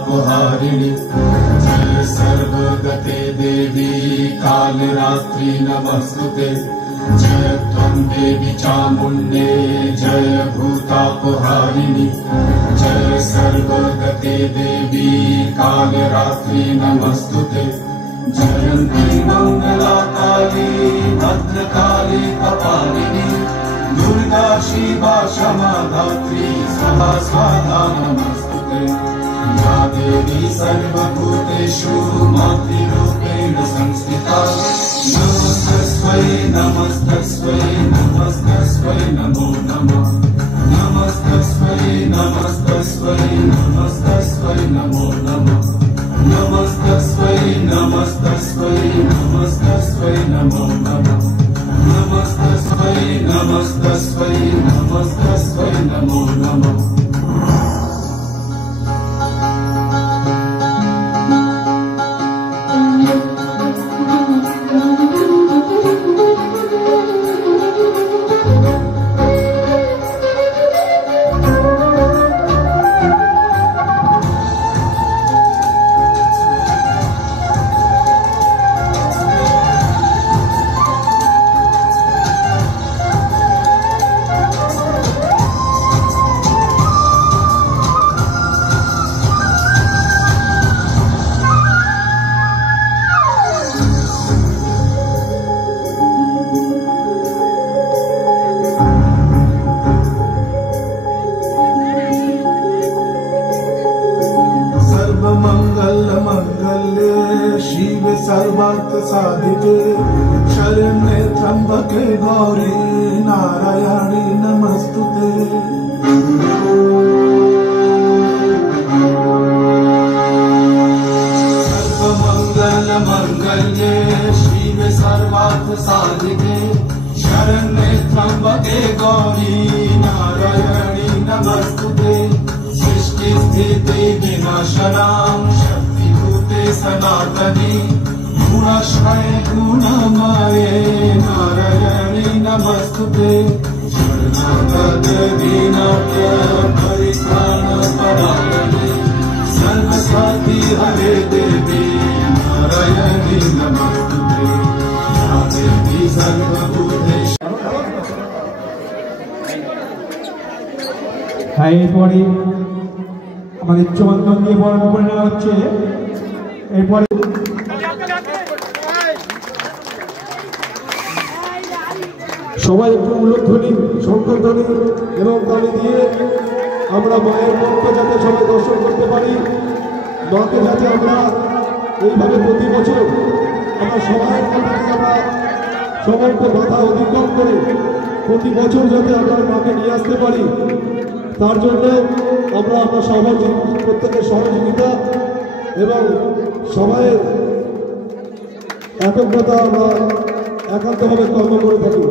भूतापहारिणि जय सर्वगते देवी कालरात्रि नमस्तुते जय त्वं देवी चामुण्डे जय भूतापहारिणि जय सर्वगते देवी कालरात्रि नमस्तुते जयन्ती मंगला काली भद्रकाली कपालिनी दुर्गा शिवा क्षमा धात्री स्वाहा स्वाहा नमस्तुते या देवी सर्वभूतेषु मातृरूपेण संस्थिता नमस्तस्मै नमस्तस्मै नमस्तस्मै नमो नमः नमस्तस्मै नमस्तस्मै नमस्तस्मै नमो नमः नमस्तस्मै नमस्तस्मै नमस्तस्मै नमो नमः नमस्तस्मै नमस्तस्मै नमस्तस्मै नमो नमः सर्वार्थ साधिके शरण्ये त्र्यंबके गौरी नारायणी नमस्तुते सर्वमंगल मंगल्ये शिवे सर्वार्थ साधिके शरण्ये त्र्यंबके गौरी नारायणी नमस्तुते सृष्टि स्थिति विनाशनां शक्तिभूते सनातनी गुणाश्रय गुणमये नारायणी नमस्तुते शरणागत दीनार्थ परित्राण परायणे सर्वसाती हरे देवी नारायणी नमस्तुते या देवी सर्वभूतेषु। এরপরে আমাদের চন্দন দিয়ে বরণ করে নেওয়া হচ্ছে। এরপরে সবাই একটু উলুধ্বনি শঙ্করধ্বনি এবং তালি দিয়ে আমরা মায়ের মন্ত্র যাতে সবাই দর্শন করতে পারি, মাকে যাতে আমরা এইভাবে প্রতি বছর আমরা সবাই আমরা সমস্ত বাধা অতিক্রম করে প্রতি বছর যাতে আমরা মাকে নিয়ে আসতে পারি, তার জন্য আমরা প্রত্যেকের সহযোগিতা এবং সবাইয়ের একগ্রতা আমরা একান্তভাবে কর্ম করে থাকি।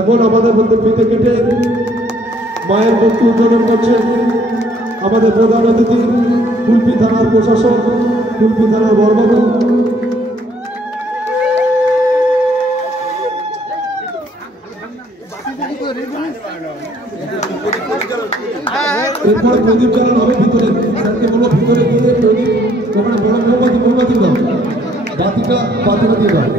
এখন আমাদের মধ্যে ফিতে কেটে মায়ের মূর্তি উদ্বোধন করছেন আমাদের প্রধান অতিথি কুলপি থানার প্রশাসক, কুলপি থানার বড়বাবু। এরপর প্রদীপ জ্বালানো হবে ভিতরে, স্যারকে বলো ভিতরে গিয়ে প্রদীপ ওখানে বড় মোমবাতি দাও, বাতিটা দিয়ে দাও।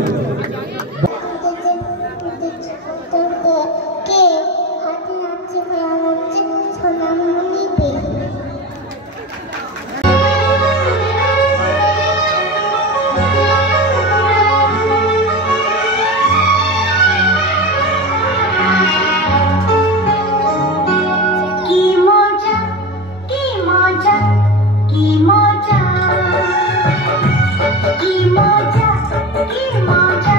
কি মজা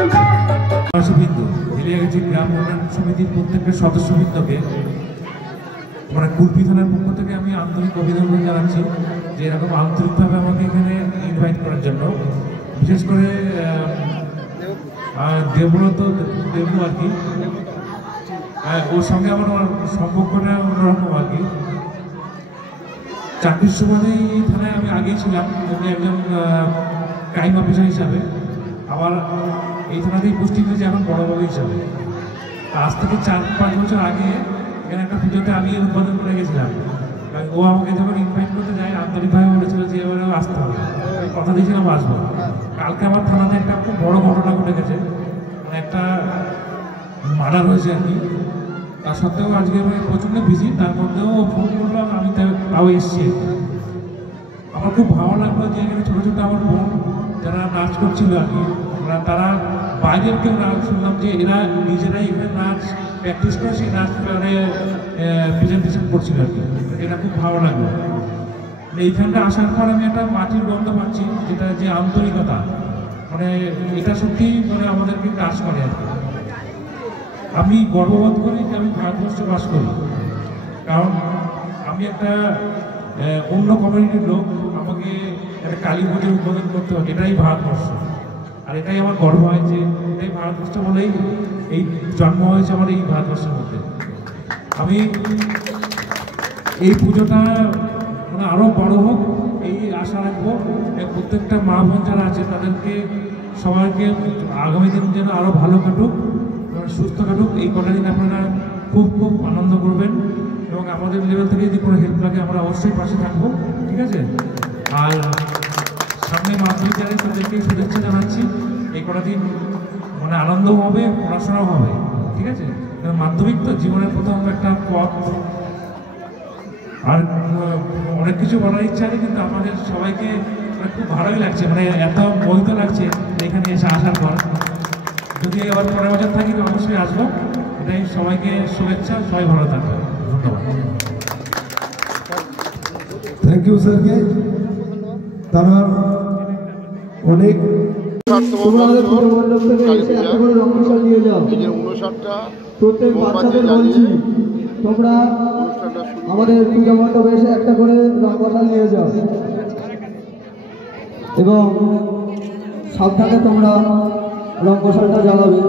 সদস্যবৃন্দ এলিয়াগাছি গ্রাম উন্নয়ন সমিতির প্রত্যেকটা সদস্যবৃন্দকে মানে কুলপি থানার পক্ষ থেকে আমি আন্তরিক অভিনন্দন জানাচ্ছি যে এরকম আন্তরিকভাবে আমাকে এখানে ইনভাইট করার জন্য। বিশেষ করে দেবব্রত দেবু আর কি, ওর সঙ্গে আমার সম্পর্কটা অন্যরকম আর কি। চাকরির সময় এই থানায় আমি আগেই ছিলাম, আমি একজন ক্রাইম অফিসার হিসাবে, আবার এই থানাতেই পোস্টিং হয়েছে এখন বড়বাবু হিসাবে। আজ থেকে 4-5 বছর আগে এখানে একটা পুজোতে আমি উদ্বোধন করে গেছিলাম। ও আমাকে যখন ইনভাইট করতে যায় আন্তরিকভাবে বলেছিল যে এবারেও আসতে হবে, আমি কথা দিয়েছিলাম আসবো। কালকে আমার থানাতে একটা খুব বড় ঘটনা ঘটে গেছে, মানে একটা মার্ডার হয়েছে আর কি। তার সত্ত্বেও আজকে আমি প্রচণ্ড বিজি, তার মধ্যেও ফোন করলাম, আমি তাও এসছি। আমার খুব ভালো লাগলো যে এখানে ছোটো ছোটো আমার বোন যারা নাচ করছিল আর কি, তারা বাইরের কেউ নাচ শুনলাম যে এরা নিজেরাই এখানে নাচ প্র্যাকটিস করে সেই নাচ প্রেজেন্টেশন করছিল আর কি। এটা খুব ভালো লাগলো। এইখানটা আসার পর আমি একটা মাটির গন্ধ পাচ্ছি, যেটা যে আন্তরিকতা, মানে এটা সত্যি মানে আমাদেরকে কাজ করে আর কি। আমি গর্ববোধ করি যে আমি ভারতবর্ষে বাস করি, কারণ আমি একটা অন্য কমিউনিটির লোক, আমাকে একটা কালী পুজোর উদ্বোধন করতে হবে, এটাই ভারতবর্ষ। আর এটাই আমার গর্ব হয় যে এটাই ভারতবর্ষ বলেই এই জন্ম হয়েছে আমার এই ভারতবর্ষের মধ্যে। আমি এই পুজোটা মানে আরও বড় হোক এই আশা রাখবো। প্রত্যেকটা মা বোন যারা আছে তাদেরকে সবাইকে আগামী দিন যেন আরও ভালো কাটুক, সুস্থ কাটুক। এই কটা দিন আপনারা খুব খুব আনন্দ করবেন এবং আমাদের লেভেল থেকে যদি কোনো হেল্প লাগে আমরা অবশ্যই পাশে থাকবো, ঠিক আছে? আর সামনে মাধ্যমিক যারা তাদেরকে শুভেচ্ছা জানাচ্ছি। এই কটা দিন মানে আনন্দ হবে, পড়াশোনাও হবে, ঠিক আছে? মাধ্যমিক তো জীবনের প্রথম একটা পথ। আর অনেক কিছু বলার ইচ্ছা আছে, কিন্তু আমাদের সবাইকে খুব ভালোই লাগছে, মানে এত মোহিত লাগছে এখানে এসে আসার পর। যদি আবার পরের বছর থাকি তো অবশ্যই আসবো। এটাই সবাইকে শুভেচ্ছা, সবাই ভালো থাকবে, ধন্যবাদ। থ্যাংক ইউ স্যারকে। তারা অনেক তোমাদের মণ্ডপ থেকে এসে একটা করে রঙমশাল নিয়ে যাও। প্রত্যেক বাচ্চাদের বলছি তোমরা আমাদের পূজা মণ্ডপে এসে একটা করে রঙমশাল নিয়ে যাও এবং সাবধানে তোমরা রঙমশালটা জ্বালাবে।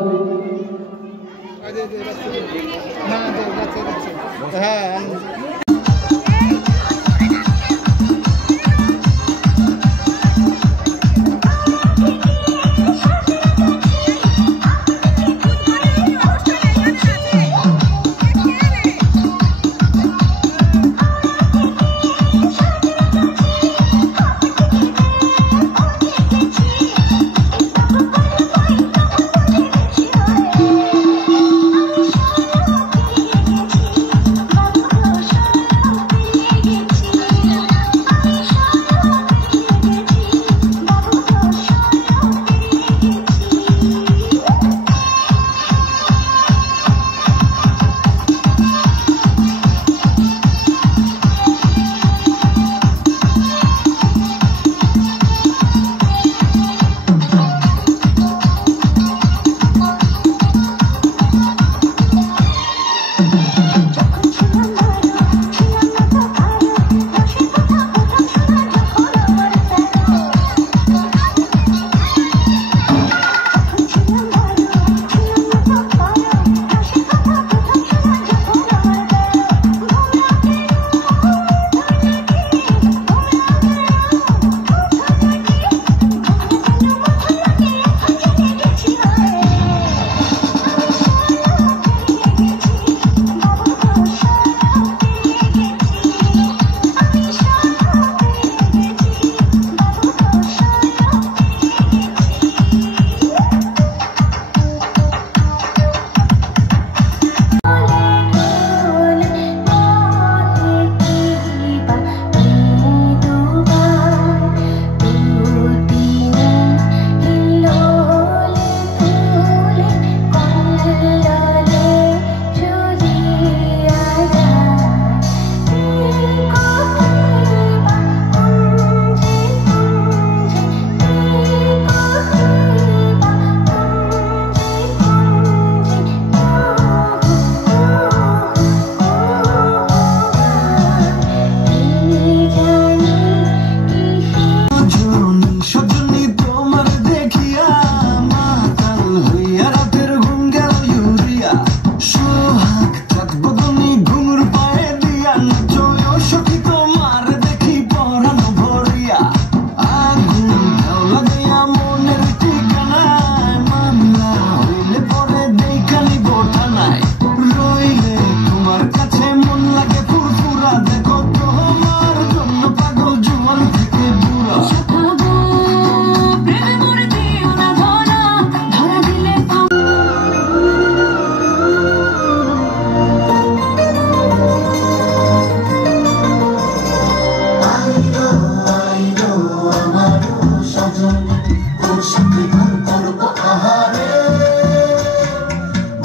নাচবো আহারে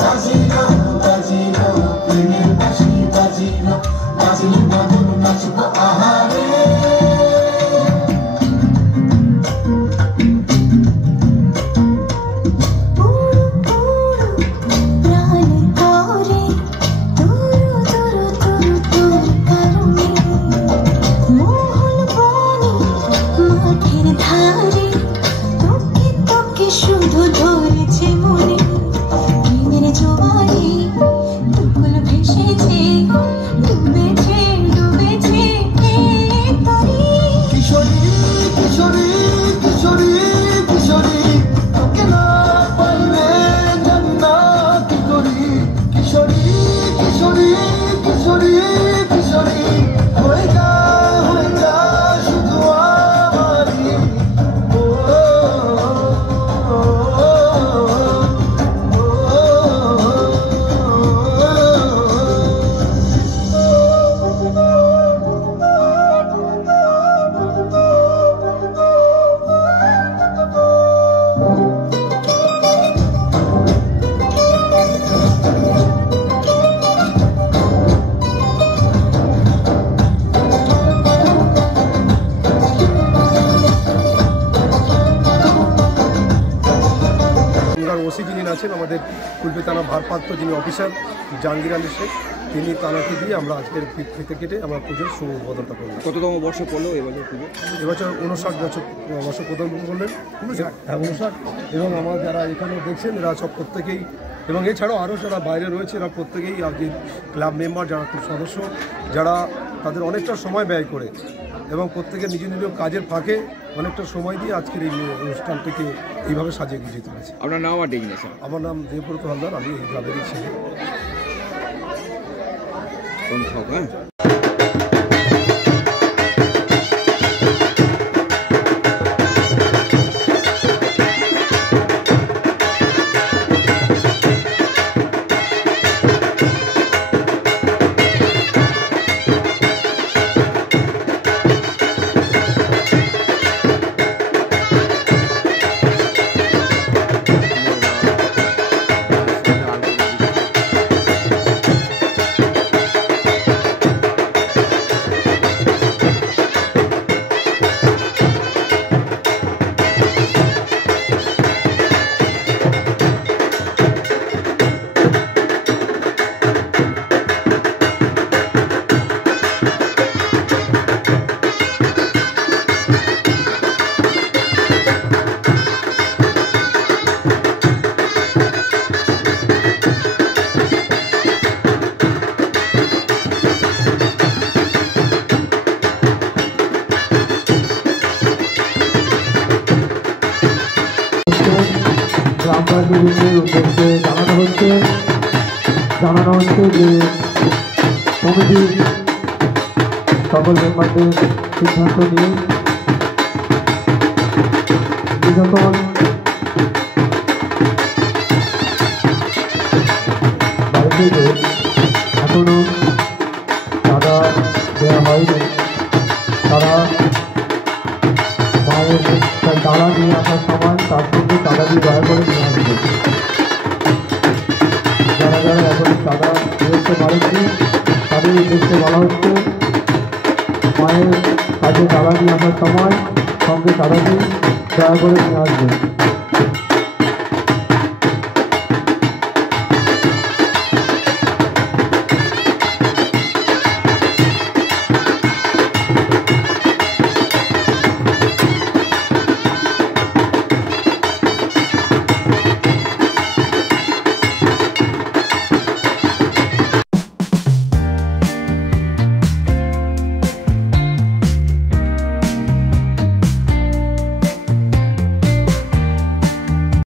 বাজিলো বাজিলো প্রেমের বাঁশি বাজিলো বাজিলো বাদল নাচবো আহারে শুধু ধরেছে মনে প্রেমের জোয়ারে দুকুল ভেসেছে ডুবেছে ডুবেছে কিশোরী কিশোরী কিশোরী কিশোরী তোকে না পাইলে জানি না কি করি কিশোরী কিশোরী কিশোরী কিশোরী হয়ে যা শুধু আমারই ওসি যিনি আছেন আমাদের কুলপি থানা ভারপ্রাপ্ত যিনি অফিসার জাহাঙ্গীর আলী শেখ তিনি তানাকে দিয়ে আমরা আজকের ফিতে কেটে আমরা পুজোর শুভ উদ্বোধনটা করলাম। কততম বর্ষ পড়লো এবছর পুজো? এবছর 59 বছর প্রদান করলেন। হ্যাঁ 59। এবং আমার যারা এখানে দেখছেন এরা সব প্রত্যেকেই এবং এছাড়াও আরও যারা বাইরে রয়েছে এরা প্রত্যেকেই আজকে ক্লাব মেম্বার যারা খুব সদস্য যারা তাদের অনেকটা সময় ব্যয় করে এবং প্রত্যেকের নিজ নিজ কাজের ফাঁকে অনেকটা সময় দিয়ে আজকের এই অনুষ্ঠানটিকে এইভাবে সাজিয়ে গুছিয়ে তুলেছে। আপনার নাম আর ডেজিনেশন? আমার নাম দেবব্রত হালদার, আমি এই ক্লাবেরই ছেলে। হ্যাঁ গ্রামবাসীদের উদ্দেশ্যে জানানো হচ্ছে যে কমিটির সকল মেম্বারদের সিদ্ধান্ত নিয়ে যখন বাড়ি থেকে এখনো চাঁদা দেওয়া হয়নি তারা মায়ের চাঁদা নিয়ে আসার সময় তার সঙ্গে চাঁদা দিয়ে দয়া করে নিয়ে আসবে। যারা যারা এখন চাঁদা দিতে পারেনি তাদের উদ্দেশ্যে বলা হচ্ছে মায়ের কাজে চাঁদা নিয়ে আসার সময় সঙ্গে চাঁদা দিয়ে দয়া করে নিয়ে আসবে।